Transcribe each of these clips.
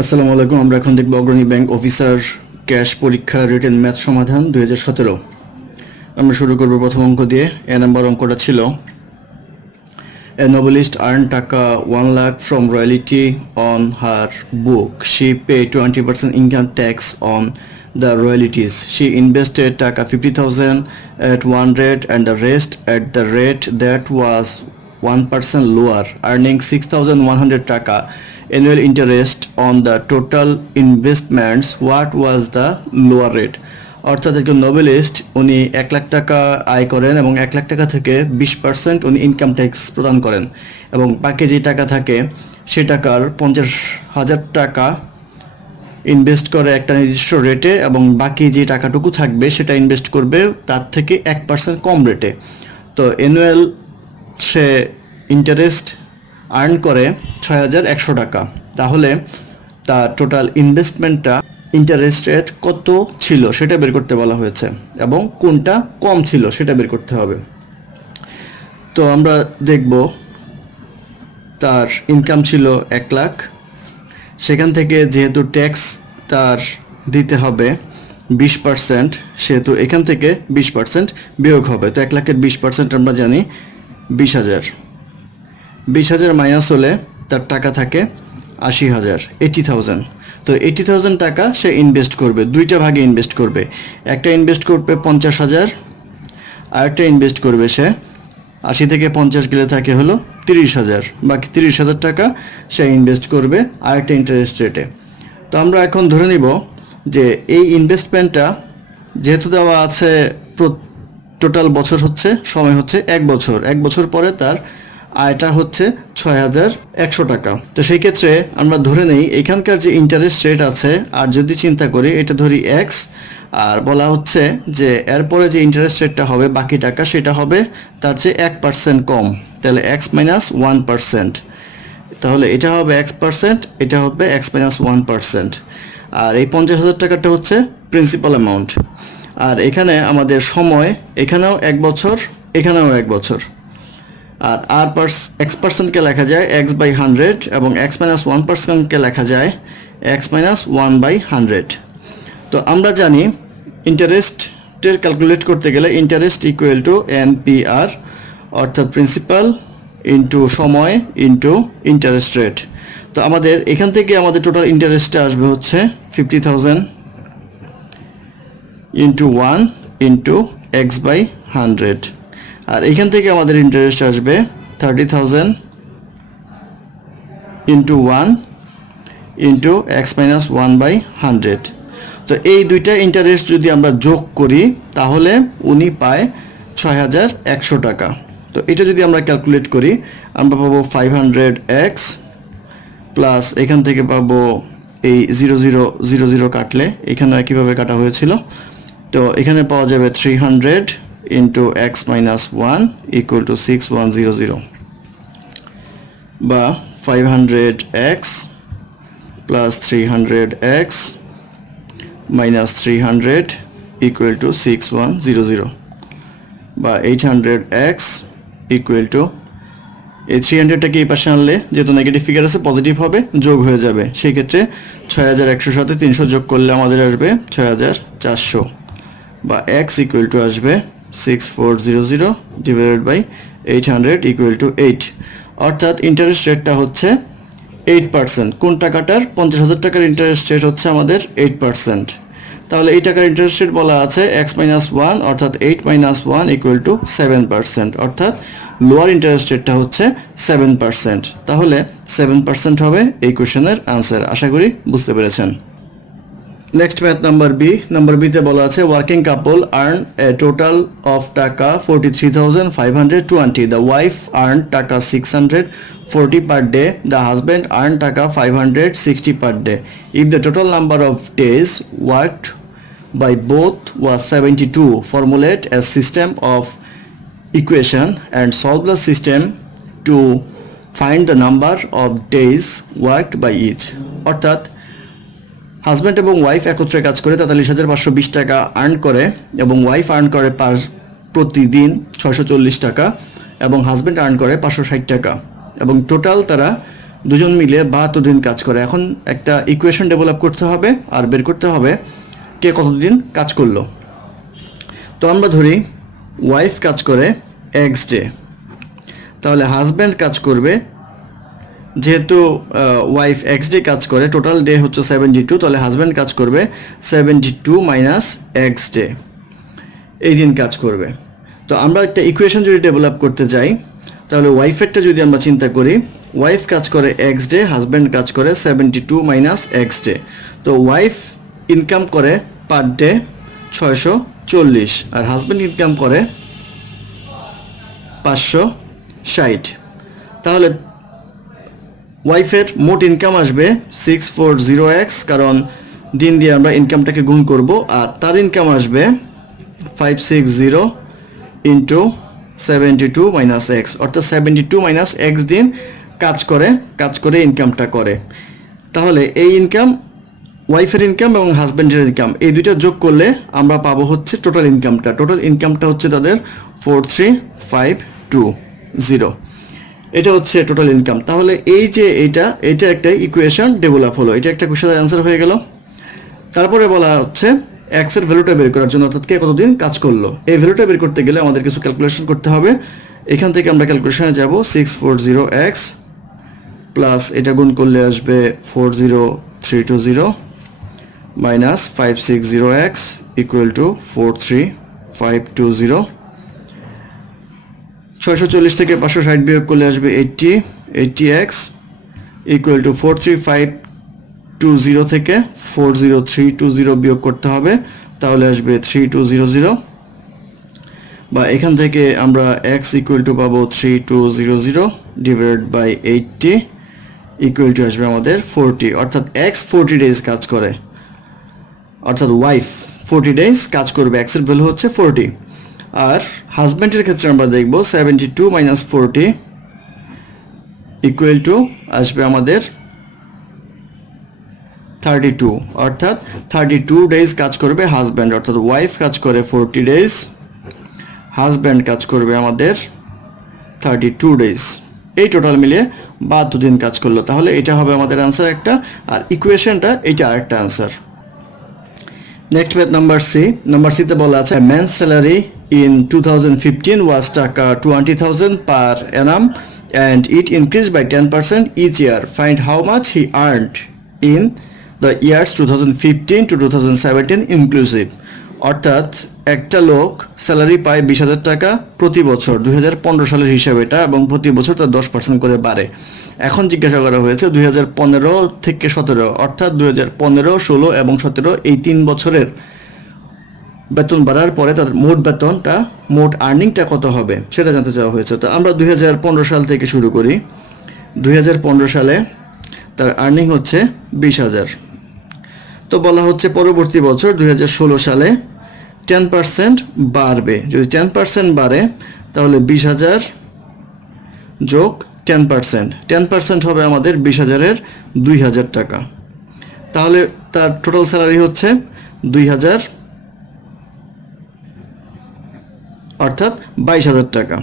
আসসালামু আলাইকুম। আমরা এখন দেখব অগ্রণী ব্যাংক অফিসার ক্যাশ পরীক্ষা রিটেন ম্যাথ সমাধান 2017। আমরা শুরু করব প্রথম অঙ্ক দিয়ে। এ নাম্বার অঙ্কটা ছিল এ নোবেলিস্ট আর্ন টাকা 1 lakh from royalty on her book. She pay 20% income tax on the royalties. She invested টাকা 50,000 at one rate and the rest at the rate that was 1% lower, earning 6,100 টাকা annual interest on the total investments. What was the lower rate? অর্থাৎ একজন noblest উনি 1 লাখ টাকা আয় করেন এবং 1 লাখ টাকা থেকে 20% উনি ইনকাম ট্যাক্স প্রদান করেন এবং বাকি যে টাকা থাকে সে টাকার 50,000 টাকা ইনভেস্ট করে একটা নির্দিষ্ট রেটে এবং বাকি যে টাকাটুকু থাকবে সেটা ইনভেস্ট করবে তার থেকে 1% কম রেটে। তো অ্যানুয়াল সে ইন্টারেস্ট আর্ন করে 6,100 টাকা। তাহলে তার টোটাল ইনভেস্টমেন্টটা ইন্টারেস্ট রেট কত ছিল সেটা বের করতে বলা হয়েছে এবং কোনটা কম ছিল সেটা বের করতে হবে। তো আমরা দেখব তার ইনকাম ছিল 1 লাখ, সেখান থেকে যেহেতু ট্যাক্স তার দিতে হবে 20%, সেহেতু এখান থেকে 20% বিয়োগ হবে। তো 1 লাখের 20% আমরা জানি 20,000। 20,000 মাইনাস হলে তার টাকা থাকে 80,000, 80,000। তো 80,000 টাকা সে ইনভেস্ট করবে, দুইটা ভাগে ইনভেস্ট করবে। একটা ইনভেস্ট করবে 50,000, আরেকটা ইনভেস্ট করবে সে 80 থেকে 50 গেলে থাকে হলো 30,000। বাকি 30,000 টাকা সে ইনভেস্ট করবে আরেকটা ইন্টারেস্ট রেটে। তো আমরা এখন ধরে নিব যে এই ইনভেস্টমেন্টটা যেহেতু দেওয়া আছে টোটাল বছর হচ্ছে সময় হচ্ছে 1 বছর, 1 বছর পরে তার আয়টা হচ্ছে 6,100 টাকা। তো সেই ক্ষেত্রে আমরা ধরে নেই এখানকার যে ইন্টারেস্ট রেট আছে, আর যদি চিন্তা করি এটা ধরি এক্স, আর বলা হচ্ছে যে এরপরে যে ইন্টারেস্ট রেটটা হবে বাকি টাকা সেটা হবে তার চেয়ে 1% কম, তাহলে এক্স মাইনাস 1%। তাহলে এটা হবে x%, এটা হবে x মাইনাস 1%। আর এই 50,000 টাকাটা হচ্ছে প্রিন্সিপাল অ্যামাউন্ট। আর এখানে আমাদের সময় এখানেও 1 বছর, এখানেও 1 বছর। আর x%কে লেখা যায় x/100 এবং x মাইনাস 1%কে লেখা যায় x মাইনাস 1/100। তো আমরা জানি ইন্টারেস্টের ক্যালকুলেট করতে গেলে ইন্টারেস্ট ইকুয়াল টু NPR, অর্থাৎ প্রিন্সিপাল ইন্টু সময় ইন্টু ইন্টারেস্ট রেট। তো আমাদের এখান থেকে আমাদের টোটাল ইন্টারেস্টটা আসবে হচ্ছে 50,000 ইন্টু 1 ইন্টু x/100। আর এখান থেকে আমাদের ইন্টারেস্ট আসবে 30,000 ইন্টু 1 ইন্টু x মাইনাস 1/100। তো এই দুইটা ইন্টারেস্ট যদি আমরা যোগ করি তাহলে উনি পায় 6,100 টাকা। তো এটা যদি আমরা ক্যালকুলেট করি আমরা পাবো 500x প্লাস এখান থেকে পাবো এই 0000 কাটলে এখানে একইভাবে কাটা হয়েছিল। তো এখানে পাওয়া যাবে 300 into x minus 1 equal to 6100, বা 500x plus 300x minus 300 equal to 6100, বা 800x ইকুয়াল টু এই 300টাকে এই পাশে আনলে যেহেতু নেগেটিভ ফিগার আছে পজিটিভ হবে, যোগ হয়ে যাবে। সেই ক্ষেত্রে 6,100 সাথে 300 যোগ করলে আমাদের আসবে 6,400, বা x ইকুয়াল টু আসবে 6400 ডিভাইডেড বাই 800 ইকুয়াল টু 8। অর্থাৎ ইন্টারেস্ট রেটটা হচ্ছে 8%। কোন টাকাটার? 50,000 টাকার ইন্টারেস্ট রেট হচ্ছে আমাদের 8%। তাহলে এই টাকার ইন্টারেস্ট রেট বলা আছে x মাইনাস 1, অর্থাৎ 8 মাইনাস 1 ইকুয়াল টু 7%। অর্থাৎ লোয়ার ইন্টারেস্ট রেটটা হচ্ছে 7%। তাহলে 7% হবে এই কোশ্চেনের আনসার। আশা করি বুঝতে পেরেছেন। Next math number B. Number বিতে বলা আছে working couple earn a total of taka 43,520। The wife earn taka 640 per day, the husband earn taka 560 per day. If the total number of days worked by both was 72, formulate a system of equation and solve the system to find the number of days worked by each. অর্থাৎ husband এবং wife একত্রে কাজ করে 43,520 টাকা earn করে এবং wife earn করে প্রতিদিন 640 টাকা এবং হাজব্যান্ড আর্ন করে 560 টাকা এবং টোটাল তারা দুজন মিলে 72 দিন কাজ করে। এখন একটা ইকুয়েশন ডেভেলপ করতে হবে আর বের করতে হবে কে কতদিন কাজ করলো। তো আমরা ধরি ওয়াইফ কাজ করে এক্স ডে, তাহলে হাজব্যান্ড কাজ করবে, যেহেতু ওয়াইফ এক্স ডে কাজ করে, টোটাল ডে হচ্ছে 72, তাহলে হাজব্যান্ড কাজ করবে 72 মাইনাস এক্স ডে, এই দিন কাজ করবে। তো আমরা একটা ইকুয়েশন যদি ডেভেলপ করতে যাই, তাহলে ওয়াইফেরটা যদি আমরা চিন্তা করি, ওয়াইফ কাজ করে এক্স ডে, হাজব্যান্ড কাজ করে 72 মাইনাস এক্স ডে। তো ওয়াইফ ইনকাম করে পার ডে 640 আর হাজব্যান্ড ইনকাম করে 560। তাহলে ওয়াইফের মোট ইনকাম আসবে 640x, কারণ দিন দিয়ে আমরা ইনকামটাকে গুণ করব, আর তার ইনকাম আসবে 560 ইন্টু 72 মাইনাস এক্স, অর্থাৎ 72 মাইনাস এক্স দিন কাজ করে ইনকামটা করে। তাহলে এই ইনকাম, ওয়াইফের ইনকাম এবং হাজব্যান্ডের ইনকাম, এই দুইটা যোগ করলে আমরা পাবো হচ্ছে টোটাল ইনকামটা হচ্ছে তাদের 43520, এটা হচ্ছে টোটাল ইনকাম। তাহলে এই যে এটা একটা ইকুয়েশন ডেভেলপ হলো, এটা একটা কোশ্চেনের অ্যান্সার হয়ে গেল। তারপরে বলা হচ্ছে এক্স এর ভ্যালুটা বের করার জন্য, অর্থাৎ কে কতদিন কাজ করলো, এই ভ্যালুটা বের করতে গেলে আমাদের কিছু ক্যালকুলেশন করতে হবে। এখান থেকে আমরা ক্যালকুলেশনে যাব 640x প্লাস এটা গুণ করলে আসবে 40320 মাইনাস 560x ইকুয়াল টু 43520। 640 থেকে 560 বিয়োগ করলে আসবে 80x ইকুয়াল টু 43520 থেকে 40320 বিয়োগ করতে হবে, তাহলে আসবে 3200, বা এখান থেকে আমরা x ইকুয়াল টু পাবো 3200 ডিভাইডেড বাই 80 ইকুয়াল টু আসবে আমাদের 40, অর্থাৎ x 40 ডেজ কাজ করে, অর্থাৎ ওয়াইফ 40 ডেজ কাজ করবে, x এর ভ্যালু হচ্ছে 40। আর হাজব্যান্ডের ক্ষেত্রে আমরা দেখব 72 মাইনাস 40 ইকুয়াল টু আসবে আমাদের 32, অর্থাৎ 32 ডেজ কাজ করবে হাজব্যান্ড, অর্থাৎ ওয়াইফ কাজ করে 40 ডেজ, হাজব্যান্ড কাজ করবে আমাদের 32 ডেজ, এই টোটাল মিলিয়ে 72 দিন কাজ করলো। তাহলে এটা হবে আমাদের অ্যান্সার একটা, আর ইকুয়েশনটা এটা আরেকটা answer. Next math number C তে বলা আছে ম্যান স্যালারি in 2015 was টাকা 20,000 per annum and it increased by 10% each year. Find how much he earned in the years 2015 to 2017 inclusive. অর্থাৎ একটা লোক স্যালারি পায় 20,000 টাকা প্রতি বছর, 2015 সালের হিসাবে এটা, এবং প্রতি বছর তার 10% করে বাড়ে। এখন জিজ্ঞাসা করা হয়েছে 2015 থেকে 17, অর্থাৎ 2015, 16 এবং 17 এই 3 বছরের বেতন বাড়ার পরে তাদের মোট আর্নিংটা কত হবে সেটা জানতে চাওয়া হয়েছে। তো আমরা 2015 সাল থেকে শুরু করি। 2015 সালে তার আর্নিং হচ্ছে 20,000। তো বলা হচ্ছে পরবর্তী বছর 2016 সালে 10% বাড়বে। যদি 10% বাড়ে তাহলে 20,000 যোগ 10% হবে আমাদের 20,000-এর 2,000 টাকা। তাহলে তার টোটাল স্যালারি হচ্ছে 2,000, অর্থাৎ 22,000 টাকা।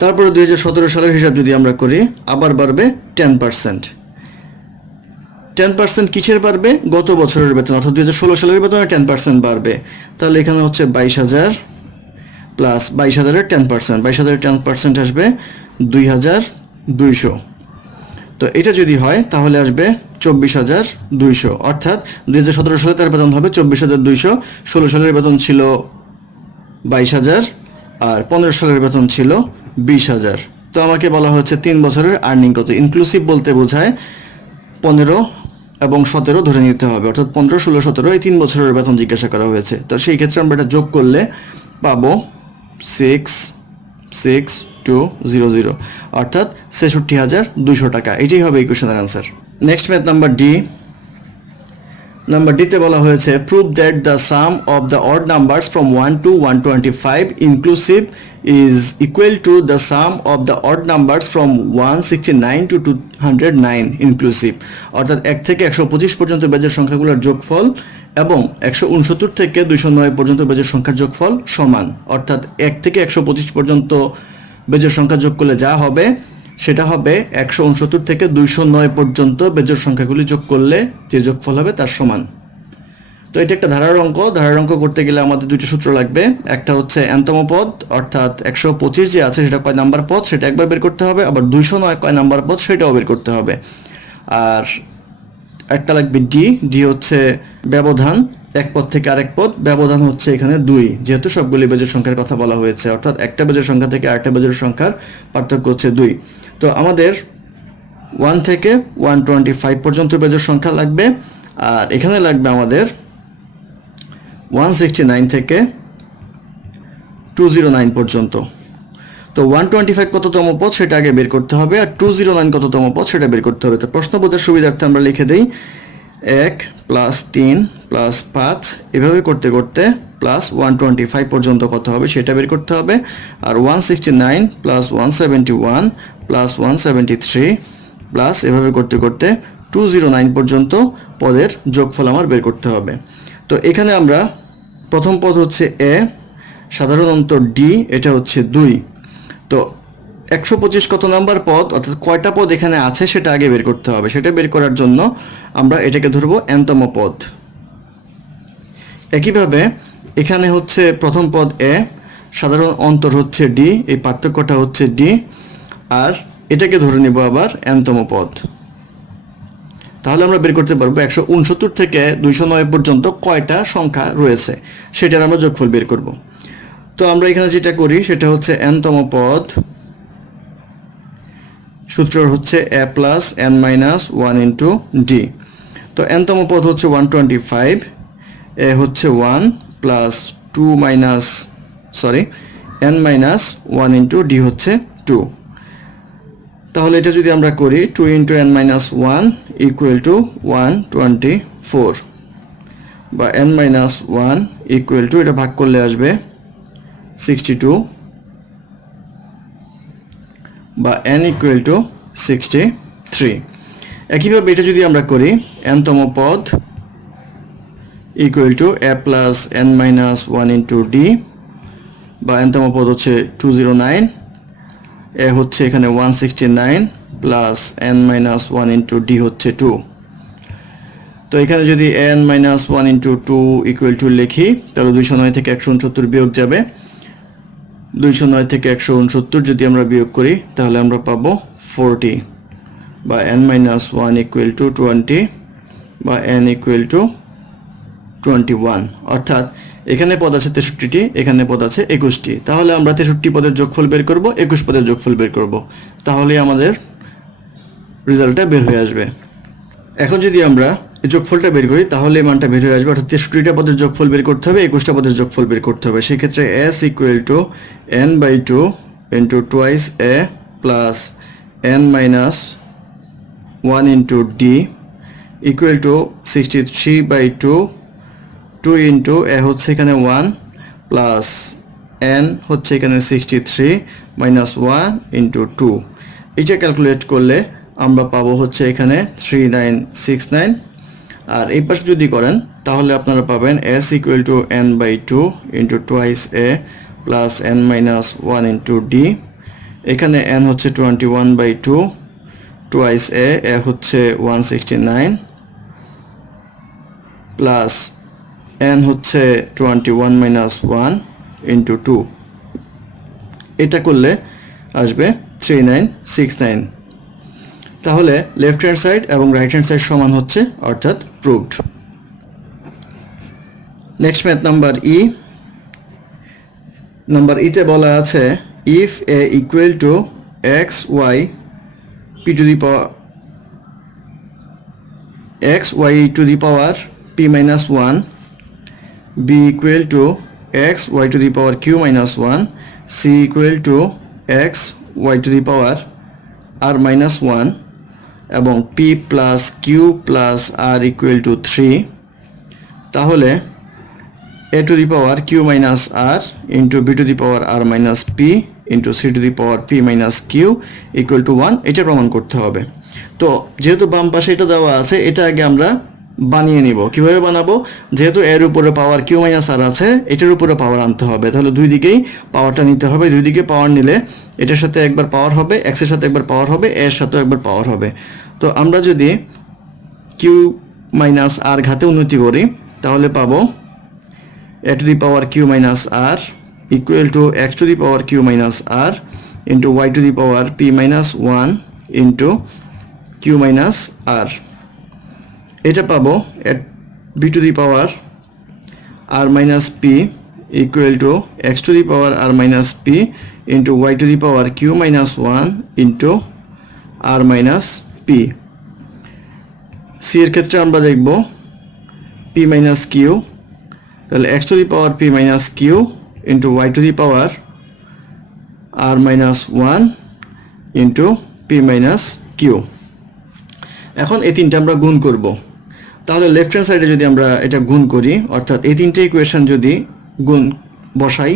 তারপরে 2017 সালের হিসাব যদি আমরা করি, আবার বাড়বে 10% কিসের বাড়বে? গত বছরের বেতন, অর্থাৎ 2016 সালের বেতনে 10% বাড়বে। তাহলে এখানে হচ্ছে 22,000 প্লাস 22,000-এর 10%, 22,000-এর 10% আসবে 2,200। তো এটা যদি হয় তাহলে আসবে 24,200, অর্থাৎ 2017 সালে তার বেতন হবে 24,200। 16 সালের বেতন ছিল 22,000 আর 15 সালের বেতন ছিল 20,000। তো আমাকে বলা হচ্ছে 3 বছরের আর্নিং কত। ইনক্লুসিভ বলতে বোঝায় 15 এবং 17 ধরে নিতে হবে, অর্থাৎ 15, 16, 17 এই 3 বছরের বেতন জিজ্ঞাসা করা হয়েছে। তো সেই ক্ষেত্রে আমরা এটা যোগ করলে পাবো 66,200, অর্থাৎ 66,200 টাকা। এটাই হবে এই কোশ্চেনের অ্যান্সার। নেক্সট ম্যাথ নাম্বার ডিতে বলা হয়েছে prove that the some of the odd numbers from 1 to 125 inclusive is equal to the some of the odd numbers from 169 to 209 inclusive. অর্থাৎ 1 থেকে 125 পর্যন্ত বেজের সংখ্যাগুলোর যোগফল এবং 169 থেকে 209 পর্যন্ত বেজের সংখ্যার যোগফল সমান। অর্থাৎ 1 থেকে 125 পর্যন্ত বেজের সংখ্যা যোগ করলে যা হবে সেটা হবে 169 থেকে 209 পর্যন্ত বেজোড় সংখ্যাগুলি যোগ করলে যে যোগফল হবে তার সমান। তো এটা একটা ধারার অঙ্ক করতে গেলে আমাদের দুইটা সূত্র লাগবে। একটা হচ্ছে nতম পদ, অর্থাৎ 125 যে আছে সেটা কয় নাম্বার পদ সেটা একবার বের করতে হবে, আবার 209 কয় নাম্বার পদ সেটাও বের করতে হবে। আর একটা লাগবে ডি হচ্ছে ব্যবধান, এক পদ থেকে আরেক পদ। ব্যবধান হচ্ছে এখানে 2, যেহেতু সবগুলি বেজোড় সংখ্যার কথা বলা হয়েছে, অর্থাৎ একটা বেজোড় সংখ্যা থেকে আরেকটা বেজোড় সংখ্যার পার্থক্য হচ্ছে 2। তো আমাদের 1 থেকে 125 পর্যন্ত বেজোড় সংখ্যা লাগবে, আর এখানে লাগবে আমাদের 169 থেকে 209 পর্যন্ত। তো 125 কততম পদ সেটা আগে বের করতে হবে, আর 209 কততম পদ সেটা বের করতে হবে। তো প্রশ্ন বোঝার সুবিধার্থে আমরা লিখে দিই 1 + 3 + 5, এভাবে করতে করতে প্লাস 125 পর্যন্ত কত হবে সেটা বের করতে হবে। আর 169 + 171 + 173 প্লাস এভাবে করতে করতে 209 পর্যন্ত পদের যোগফল আমার বের করতে হবে। তো এখানে আমরা প্রথম পদ হচ্ছে এ, সাধারণ অন্তর ডি, এটা হচ্ছে 2। তো 125 কত নাম্বার পদ, অর্থাৎ কয়টা পদ এখানে আছে সেটা আগে বের করতে হবে। সেটা বের করার জন্য আমরা এটাকে ধরবো nতম পদ। একইভাবে এখানে হচ্ছে প্রথম পদ এ, সাধারণ অন্তর হচ্ছে ডি, এই পার্থক্যটা হচ্ছে ডি, আর এটাকে ধরে নিব আবার nতম পদ। তাহলে আমরা বের করতে পারবো 169 থেকে 209 পর্যন্ত কয়টা সংখ্যা রয়েছে সেটার আমরা যোগফল বের করব। তো আমরা এখানে যেটা করি সেটা হচ্ছে nতম পদ, সূত্র হচ্ছে a + n - 1 * d। তো nতম পদ হচ্ছে 125, এ হচ্ছে 1 + 2 - n - 1 * d হচ্ছে 2। তাহলে এটা যদি আমরা করি 2 × n - 1 = 124, বা n - 1 = এটা ভাগ করলে আসবে 62, বা n = 63। একইভাবে এটা যদি আমরা করি nতম পদ = a + n - 1 * d, বা nতম পদ হচ্ছে 209, এ হচ্ছে এখানে 169 + n - 1 * d হচ্ছে 2। তো এখানে যদি n - 1 * 2 = লিখি তাহলে 209 থেকে 169 বিয়োগ যাবে। 209 থেকে 169 যদি আমরা বিয়োগ করি তাহলে আমরা পাবো 40, বা n - 1 = 20, বা n = 21। অর্থাৎ এখানে পদ আছে 63টি, এখানে পদ আছে 21টি। তাহলে আমরা 63 পদের যোগফল বের করব, 21 পদের যোগফল বের করব, তাহলে আমাদের রেজাল্টটা বের হয়ে আসবে। এখন যদি আমরা এই যোগফলটা বের করি তাহলে এই মানটা বের হয়ে আসবে, অর্থাৎ 63টা পদের যোগফল বের করতে হবে, 21টা পদের যোগফল বের করতে হবে। সেক্ষেত্রে s = n/2 * twice a + n - 1 * d = 63/2, 2 * a হচ্ছে এখানে 1 প্লাস n হচ্ছে এখানে 63 - 1 * 2। এটা ক্যালকুলেট করলে আমরা পাবো হচ্ছে এখানে 3969। আর এই পাশে যদি করেন তাহলে আপনারা পাবেন s = n/2 * twice a + n - 1 * d, এখানে n হচ্ছে 21/2, twice a হচ্ছে 169, প্লাস n হচ্ছে 21 - 1 * 2। এটা করলে আসবে 3969। তাহলে লেফট হ্যান্ড সাইড এবং রাইট হ্যান্ড সাইড সমান হচ্ছে, অর্থাৎ proved. Next math number E. Number ইতে বলা আছে if a = x y p to the power x y to the power p - 1, b = x y to the power q - 1, c = x y to the power r - 1, এবং p + q + r = 3, তাহলে a to the power q - r into b to the power r - p into c to the power p - q = 1 এটা প্রমাণ করতে হবে। তো যেহেতু বাম পাশে এটা দেওয়া আছে, এটা আগে আমরা বানিয়ে নিব। কিভাবে বানাবো? যেহেতু এর উপরে পাওয়ার কিউ মাইনাস আর আছে, এটার উপরে পাওয়ার আনতে হবে, তাহলে দুই দিকেই পাওয়ারটা নিতে হবে। দুই দিকে পাওয়ার নিলে এটার সাথে একবার পাওয়ার হবে, এক্সের সাথে একবার পাওয়ার হবে, এর সাথেও একবার পাওয়ার হবে। তো আমরা যদি কিউ মাইনাস আর ঘাতে উন্নতি করি তাহলে পাবো A to the power Q minus R equal to X to the power Q minus R into Y to the power P minus one into Q minus R. এটা পাবো এট B to the power R minus P equal to X to the power R minus P into Y to the power Q minus one into R minus P. C এর ক্ষেত্রে আমরা দেখব P minus Q, তাহলে x to the power P minus q into Y to the power R minus one into p minus q. এখন এই তিনটা আমরা গুণ করব, তাহলে লেফট হ্যান্ড সাইডে যদি আমরা এটা গুণ করি, অর্থাৎ এই তিনটে ইকুয়েশন যদি গুণ বসাই,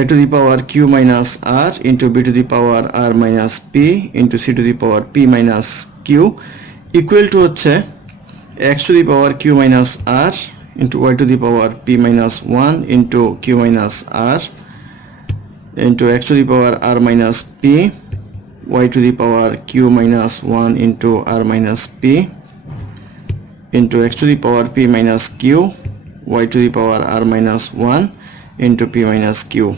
A to the power Q minus R into B to the power R minus P into C to the power P minus Q equal to হচ্ছে X to the power Q minus R into Y to the power P minus one into Q minus R into X to the power R minus P Y to the power Q minus one into R minus P into X to the power P minus q y to the power R minus one into p minus q.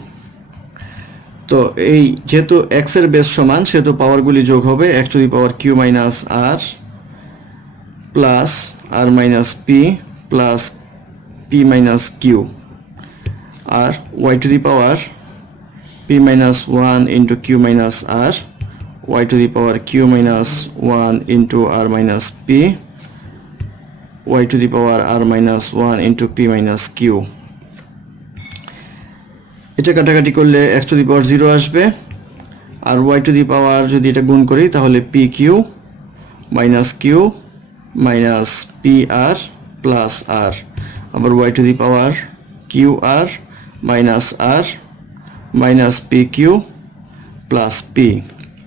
তো এই যেহেতু x এর base সমান সেহেতু পাওয়ারগুলি যোগ হবে x to the power Q minus r plus r minus p plus p minus Q আর y to the power P minus one into Q minus r y to the power Q minus one into R minus P Y to the power R minus one into p minus q. এটা কাটাকাটি করলে x to the power zero আসবে, আর y to the পাওয়ার যদি এটা গুণ করি তাহলে P Q minus Q minus P R plus R, আবার Y to the power Q R minus R minus P Q plus P,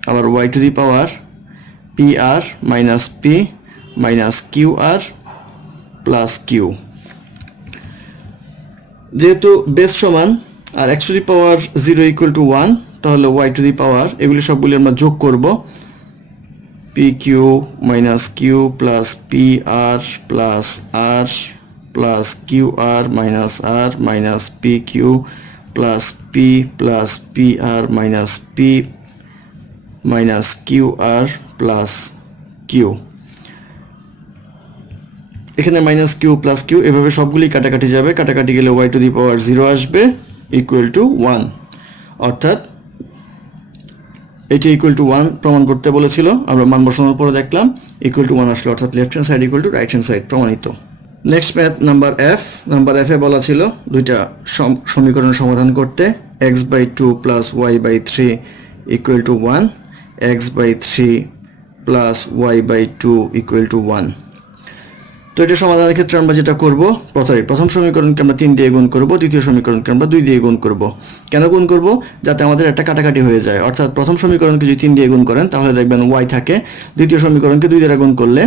আবার Y to the power P R minus P minus Q R plus Q. যেহেতু base সমান আর X to the power zero equal to one, তাহলে Y to the power এগুলি সবগুলি আমরা যোগ করব, P Q minus Q plus P R plus R plus Q R minus P Q plus P R minus P minus Q R plus Q. এখানে minus Q plus Q এভাবে সবগুলি কাটাকাটি যাবে, কাটাকাটি গেলে Y to the power zero আসবে equal to one, অর্থাৎ এটি ইকুয়াল টু ওয়ান প্রমাণ করতে বলেছিল, আমরা মান বসানোর পরে দেখলাম ইকুয়াল টু ওয়ান আসলো, অর্থাৎ left hand side equal to right hand side প্রমাণিত। নেক্সট ম্যাথ নাম্বার এফ এ বলা ছিল দুইটা সমীকরণ সমাধান করতে X by two plus Y by three equal to one, X by three plus Y by two equal to one. তো এটা সমাধানের ক্ষেত্রে আমরা যেটা করব, প্রথম সমীকরণকে আমরা 3 দিয়ে গুণ করব, দ্বিতীয় সমীকরণকে আমরা 2 দিয়ে গুণ করব। কেন গুণ করব? যাতে আমাদের একটা কাটাকাটি হয়ে যায়, অর্থাৎ প্রথম সমীকরণকে যদি 3 দিয়ে গুণ করেন তাহলে দেখবেন ওয়াই থাকে, দ্বিতীয় সমীকরণকে 2 দ্বারা গুণ করলে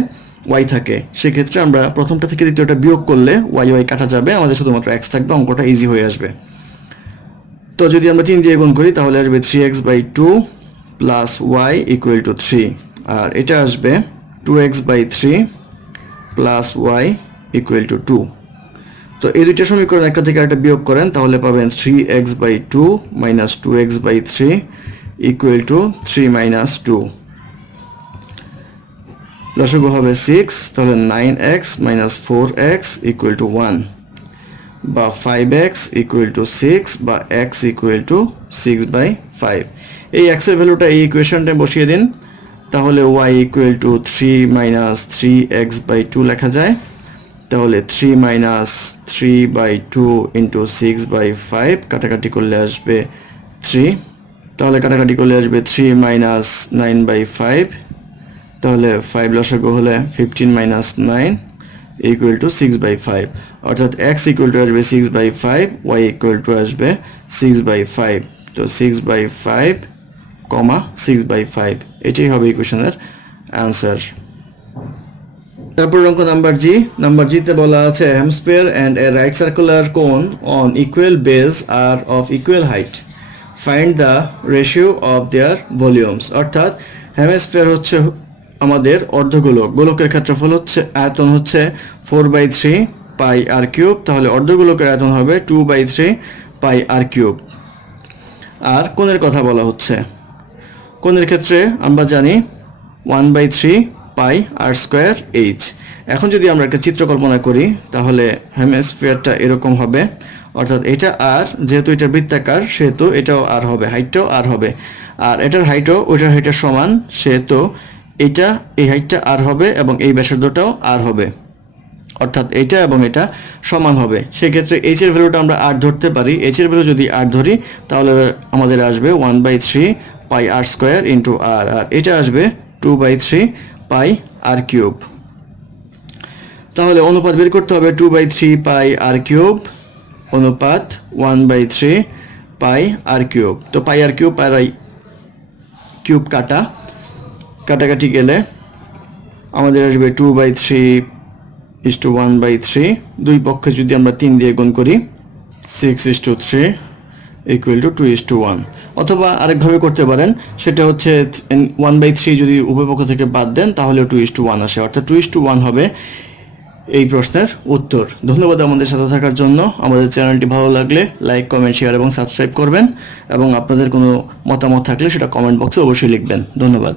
ওয়াই থাকে। সেক্ষেত্রে আমরা প্রথমটা থেকে দ্বিতীয়টা বিয়োগ করলে ওয়াই কাটা যাবে, আমাদের শুধুমাত্র এক্স থাকবে, অঙ্কটা ইজি হয়ে আসবে। তো যদি আমরা 3 দিয়ে গুণ করি তাহলে আসবে 3x by two plus y equal to 3, আর এটা আসবে 2x by three plus y equal to 2। তো এই দুইটা সমীকরণ একটা থেকে একটা বিয়োগ করেন তাহলে পাবেন 3x by two minus 2x by three equal to 3 মাইনাস 2। লসাগু হবে 6, তাহলে 9x minus 4x equal to 1, বা 5x ইকুয়াল টু 6, বা x ইকুয়াল টু 6 বাই 5। এই x এর ভ্যালুটা এই ইকুয়েশনটা বসিয়ে দিন, তাহলে y ইকুয়াল টু 3 মাইনাস 3x বাই 2 লেখা যায়, তাহলে 3 মাইনাস 3 বাই 2 ইন্টু 6 বাই 5, কাটাকাটি করলে আসবে 3, তাহলে কাটাকাটি করলে আসবে 3 মাইনাস 9 বাই 5, তাহলে 5 লসাগু হলে 15 মাইনাস 9 ইকুয়াল টু 6 বাই 5, অর্থাৎ x ইকুয়াল টু আসবে 6 বাই 5, y ইকুয়াল টু আসবে 6 বাই 5, তো 6 বাই 5 কমা 6 বাই 5, এটাই হবে ইকুয়েশনের অ্যান্সার। তারপর অঙ্ক নাম্বার জিতে বলা আছে hemisphere and a right circular cone on equal base আর of equal height, find the ratio of their volumes. অর্থাৎ হেমিস্ফিয়ার হচ্ছে আমাদের অর্ধগোলক, গোলকের ক্ষেত্রফল হচ্ছে আয়তন হচ্ছে 4/3 পাই আর কিউব, তাহলে অর্ধগোলকের আয়তন হবে 2/3 পাই আর কিউব। আর কোণের কথা বলা হচ্ছে, কোণের ক্ষেত্রে আমরা জানি 1/3 পাই আর স্কোয়ার এইচ। এখন যদি আমরা একটা চিত্র কল্পনা করি তাহলে হেমিস্ফিয়ারটা এরকম হবে, অর্থাৎ এটা আর, যেহেতু এটা বৃত্তাকার সেহেতু এটাও আর হবে, হাইটটাও আর হবে, আর এটার হাইটও ওইটার হাইটের সমান, সেহেতু এটা এই হাইটটা আর হবে এবং এই ব্যাসার্ধটাও আর হবে, অর্থাৎ এটা এবং এটা সমান হবে। সেক্ষেত্রে এইচ এর ভ্যালুটা আমরা আর ধরতে পারি। এইচ এর ভ্যালু যদি আর ধরি তাহলে আমাদের আসবে 1/3 পাই আর স্কোয়ার ইন্টু আর, আর এটা আসবে 2/3 পাই আর কিউব। তাহলে অনুপাত বের করতে হবে 2/3 পাই আর কিউব অনুপাত 1/3 পাই আর কিউব। তো পাই আর কিউব আর কিউব কাটাকাটি গেলে আমাদের আসবে 2/3 1/3, দুই পক্ষে যদি আমরা 3 দিয়ে গুণ করি 6:3 ইকুয়াল টু 2:1। অথবা আরেকভাবে করতে পারেন, সেটা হচ্ছে 1/3 যদি উভয় পক্ষ থেকে বাদ দেন তাহলে 2:1 আসে, অর্থাৎ 2:1 হবে এই প্রশ্নের উত্তর। ধন্যবাদ আমাদের সাথে থাকার জন্য। আমাদের চ্যানেলটি ভালো লাগলে লাইক, কমেন্ট, শেয়ার এবং সাবস্ক্রাইব করবেন, এবং আপনাদের কোনো মতামত থাকলে সেটা কমেন্ট বক্সে অবশ্যই লিখবেন। ধন্যবাদ।